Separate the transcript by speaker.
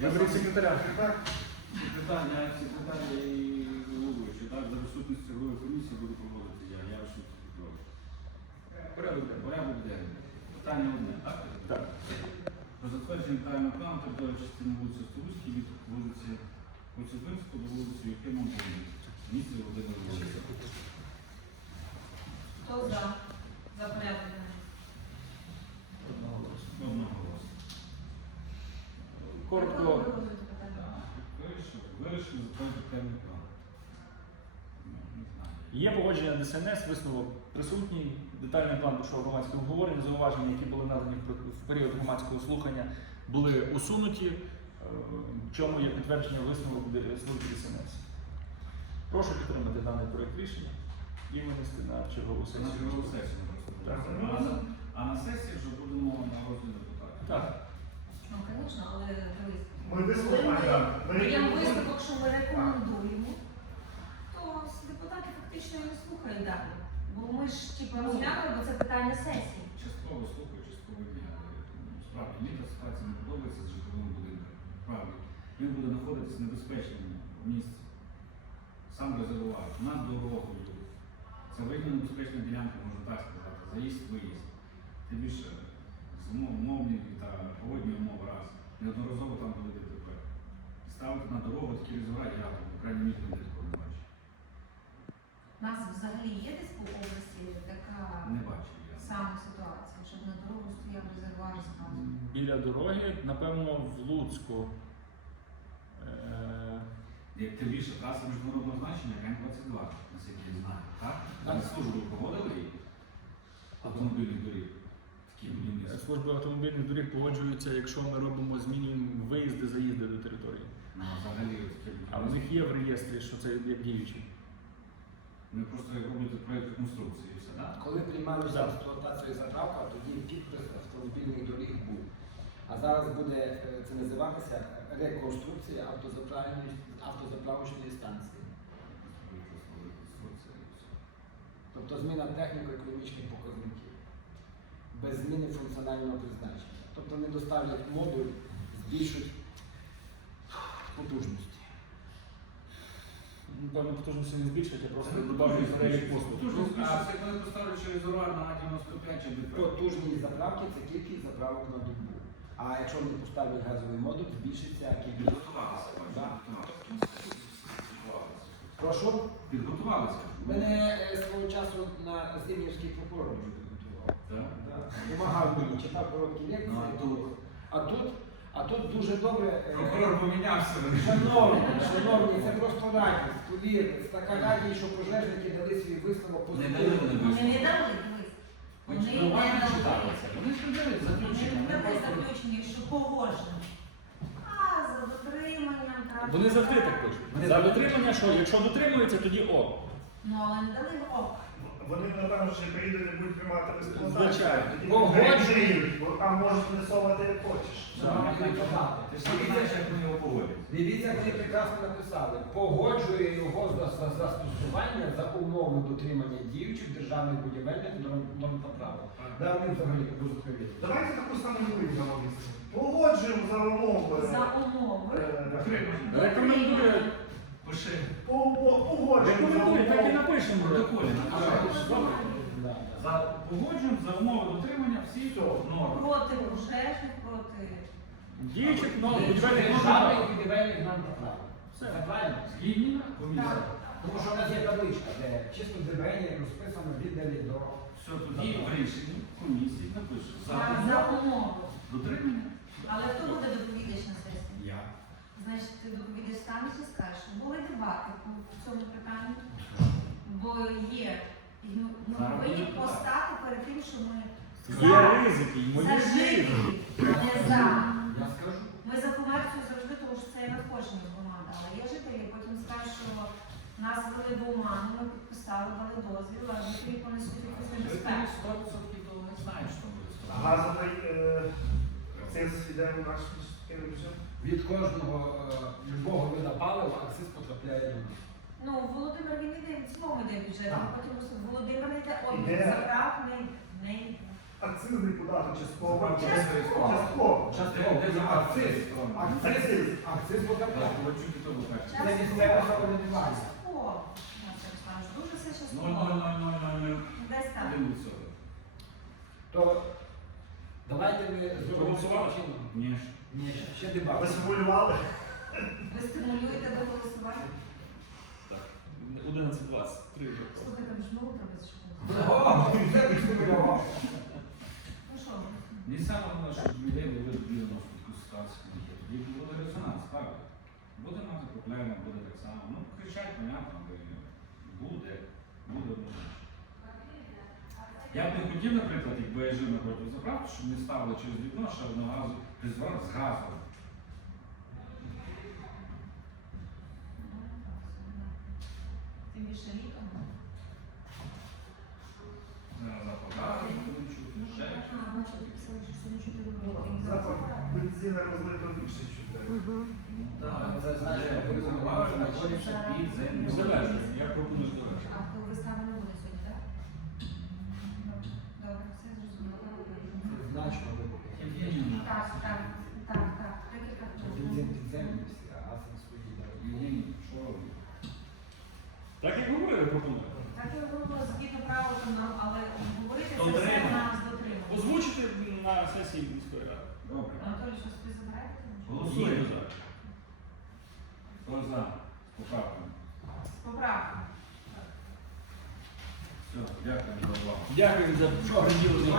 Speaker 1: Я беру секретаря.
Speaker 2: Питання, секретаря і головуючий, так, за відсутності чергової комісії буду проводити я, я відсутності проводжу.
Speaker 1: Порядок денний.
Speaker 2: Порядок денний. Питання одне, так?
Speaker 1: Так.
Speaker 2: Про затвердження детального плану території частини вулиці Островській від вулиці Коцюбинського до вулиці Юхима Бонді. Місті Володимир Володимирович.
Speaker 3: Хто за? За порядок денний.
Speaker 1: Одноголосно.
Speaker 2: Одноголосно.
Speaker 1: Коротко.
Speaker 3: Виголосуйте питання.
Speaker 2: Вирішили, вирішили затвердити детальний план. Ну, не знаю.
Speaker 1: Є погодження ДСНС, висновок присутній. Детальний план пішов громадське обговорення. Зауваження, які були надані в період громадського слухання, були усунуті. Е, В чому є підтвердження висновок служби ДСНС. Прошу підтримати даний проект рішення і винести на чергову сесію.
Speaker 2: чергову сесію просто А на- сесії вже будемо на розгляд депутатів.
Speaker 1: Так.
Speaker 3: Ну, звісно, але.
Speaker 4: Ми вислухаємо, так. Ми
Speaker 3: Даємо
Speaker 4: рекомендуємо.
Speaker 3: висновок, що ми рекомендуємо, то депутати далі. Бо ми ж типу, розглянули, бо це питання сесії.
Speaker 2: Частково слухаю, частково ні. Справді, мені та ситуація не подобається з житловим будинком. Справді. Він буде знаходитися в небезпечному місці. Сам резервуар, над дорогою. Це вийде небезпечна ділянка, можна так сказати, заїзд, виїзд. Тим більше умовні та погодні умови раз. Неодноразово там були ДТП. Ставити на дорогу такі резервуари, я по крайній мірі не.
Speaker 3: У нас взагалі є десь по області така
Speaker 2: Не бачу я.
Speaker 3: сама ситуація, щоб на дорогу стояв резервуар з газом.
Speaker 1: Біля дороги, напевно, в Луцьку. Е,
Speaker 2: Як тим більше траса міжнародного значення М-22, наскільки я знаю, так? На службу погодили її автомобільних доріг. Такі будівництва.
Speaker 1: Служба автомобільних доріг погоджується, якщо ми робимо змінюємо виїзди, заїзди до території.
Speaker 2: Ну, а взагалі таке
Speaker 1: А в них є в реєстрі, що це як діючі.
Speaker 2: Ми просто робити проєкт реконструкції і все, так?
Speaker 5: Коли приймалися
Speaker 1: Так.
Speaker 5: в експлуатацію заправка, тоді підпис автомобільних доріг був. А зараз буде е, це називатися реконструкція автозаправочної станції. Тобто зміна техніко-економічних показників. Без зміни функціонального призначення. Тобто не доставлять модуль, збільшують потужності.
Speaker 1: Ну, Певно, потужності не збільшать, а просто
Speaker 2: Це
Speaker 1: добавлять перелік послуг.
Speaker 2: Потужність збільшиться, як вони поставлять через резервуар на 95 чи.
Speaker 5: Потужність заправки це кількість заправок на добу. А якщо вони поставлять газовий модуль, збільшиться кількість.
Speaker 2: Підготувалися, підготувалися. Підготувалися.
Speaker 5: Прошу.
Speaker 2: Підготувалися.
Speaker 5: Мене е, свого часу на Зимнівський прокурор підготував.
Speaker 2: Так?
Speaker 5: Помагав мені, читав короткі лекції.
Speaker 2: Ну, а тут?
Speaker 5: А тут, дуже добре. е,
Speaker 2: Прокурор помінявся.
Speaker 5: Шановні, шановні, це просто радість, повірте. Це така радість, що пожежники дали свій висновок
Speaker 2: Не дали вони
Speaker 3: Вони не дали, Вони не дали.
Speaker 2: читалися. Вони ж не дали
Speaker 3: Вони
Speaker 2: заключення.
Speaker 3: не
Speaker 2: вони
Speaker 3: дали заключення, що погоджено. А за дотриманням.
Speaker 1: Вони завжди так.
Speaker 2: Вони
Speaker 1: За дотримання, що якщо дотримуються, тоді о.
Speaker 3: Ну, але не дали ок.
Speaker 4: Вони, напевно, ще приїдуть і будуть приймати в експлуатацію.
Speaker 1: Звичайно.
Speaker 4: Тоді Бо там можеш нарисовувати як хочеш.
Speaker 5: Шановні депутати,
Speaker 2: Ти ж не як вони його поводять.
Speaker 5: Дивіться, як вони прекрасно написали. Погоджує його за, за застосування за умови дотримання діючих державних будівельних норм, норм та правил. Да, вони взагалі дуже привітні.
Speaker 4: Давайте таку саму мову замовити. Погоджуємо за умови.
Speaker 3: За умови.
Speaker 4: Е,
Speaker 1: Рекомендую.
Speaker 2: Пиши.
Speaker 4: по- по- Погоджуємо
Speaker 1: так і напишемо.
Speaker 2: В протоколі.
Speaker 1: Добре.
Speaker 2: За погоджуємо за умови дотримання всіх норм.
Speaker 3: Проти пожежних, проти.
Speaker 1: Діючих ну, будівельних норм.
Speaker 5: Державних будівельних норм та правил.
Speaker 1: Все.
Speaker 5: Правильно?
Speaker 2: Згідні комісія.
Speaker 5: Тому що в нас є табличка, де чисто ДБН розписано віддалі до
Speaker 2: Все тоді в рішенні комісії напише. За
Speaker 3: За, за умови.
Speaker 2: дотримання.
Speaker 3: Але хто буде доповідач на сесії?
Speaker 2: Я.
Speaker 3: Значить, ти доповідач станеш і скажеш, дебати по цьому питанню, бо є. Ми повинні постати перед тим, що ми
Speaker 1: Є ризики,
Speaker 3: за
Speaker 1: ймовірні ризики.
Speaker 3: а не за.
Speaker 5: Я скажу.
Speaker 3: Ми за комерцію завжди, тому що це є надходження громада. Але є жителі, потім скажуть, що нас вели до оману, ми підписали, дали дозвіл, а жителі понесуть якусь небезпеку.
Speaker 2: 100% того не знаєш, що буде.
Speaker 4: Газовий е, акциз іде наш міський бюджет.
Speaker 5: Від кожного е, любого вида палива акциз потрапляє до нас.
Speaker 3: Ну, Володимир він іде від цілому йде бюджет, а потім Володимир йде обмін
Speaker 4: Іде.
Speaker 3: заправ, не, не
Speaker 4: Акцизний податок частково.
Speaker 2: Частково.
Speaker 4: Частково.
Speaker 5: Частково.
Speaker 2: Де-
Speaker 5: акциз, акциз, акциз
Speaker 2: буквально.
Speaker 5: Це місцеве самоврядування.
Speaker 3: Частково, Олександр Олександрович, дуже все частково.
Speaker 2: ну, ну, ну, ну,
Speaker 3: Десь так.
Speaker 2: один відсоток.
Speaker 5: То давайте ми зробимо
Speaker 1: Проголосували?
Speaker 5: таким чином.
Speaker 2: Ні.
Speaker 5: Ні, ще- ще
Speaker 4: Ви
Speaker 5: дебати.
Speaker 3: Ви стимулюєте до голосування?
Speaker 1: Так, 11.20, три вже.
Speaker 3: Слухайте, ви ж
Speaker 5: вже виступило.
Speaker 3: Ну що?
Speaker 2: Мені саме головне, щоб людей були вільно в таку ситуацію. Тоді буде резонанс, правда. Буде мати проблеми, буде так само. Ну, кричать, понятно, бо буде, буде однозначно. Я б не хотів, наприклад, якби я жив на напроти заправки, щоб не ставили через вікно ще одного газу призвар з газом.
Speaker 3: Сьогодні чути добре.
Speaker 4: Запах бензина розлито більше, ніж
Speaker 5: це знаєш,
Speaker 2: Вже
Speaker 5: як
Speaker 2: перезимували,
Speaker 5: ви
Speaker 2: знаходяться під землю.
Speaker 1: Залежно, я пропоную залежно.
Speaker 3: А то вистави не буде сьогодні, так? Добре, все зрозуміло.
Speaker 5: Значно вибухи.
Speaker 3: Так, так, так, так. Декілька
Speaker 5: Бензин
Speaker 3: хвилин.
Speaker 5: підземний всі, а газ на свої дороги.
Speaker 2: Євгеній, що робити?
Speaker 1: Так як говорили, пропоную.
Speaker 3: Так я говорила згідно правил нам, але говорити це все
Speaker 1: Дотримано.
Speaker 3: нас дотримано.
Speaker 1: Озвучити на сесії міської ради.
Speaker 2: Добре.
Speaker 3: Анатолій, щось ви забираєте?
Speaker 2: Голосуємо.
Speaker 1: За.
Speaker 2: Хто за? З поправками.
Speaker 3: З поправками.
Speaker 2: Все, дякую за увагу.
Speaker 1: Дякую за приділення.